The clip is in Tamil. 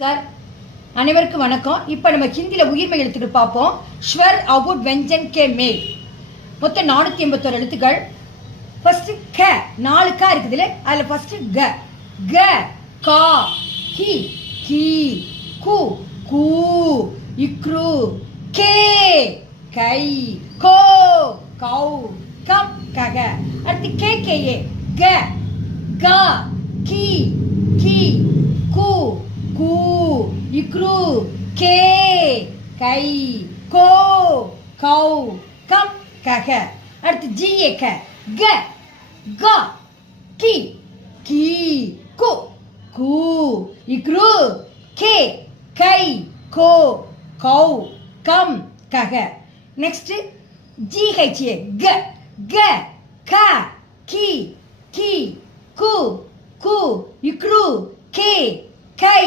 சார் அனைவருக்கும் வணக்கம். இப்போ நம்ம ஹிந்தியில் உயிர்மை எழுத்துக்கள் பார்ப்போம். ஸ்வர் அவுட் வெஞ்சன் கே மேல் மொத்தம் 481 எழுத்துக்கள். ஃபர்ஸ்ட் க 4 க இருக்குதுல, அதில் ஃபர்ஸ்ட் க க கா கி கி கு கு இக்ரு கே கை கோ கௌ கம் கக. அடுத்து கே கே ஏ க கா கி கி கு கு இக்ரு கே கை கோ கௌ கம் கக. அடுத்து ஜி ஏ க க கா கி கி கு கு இக்ரு கே கை கோ கௌ கம் கக. நெக்ஸ்ட் ஜி ஹெச் ஏ க க க கி கி கு கு இக்ரு கே கை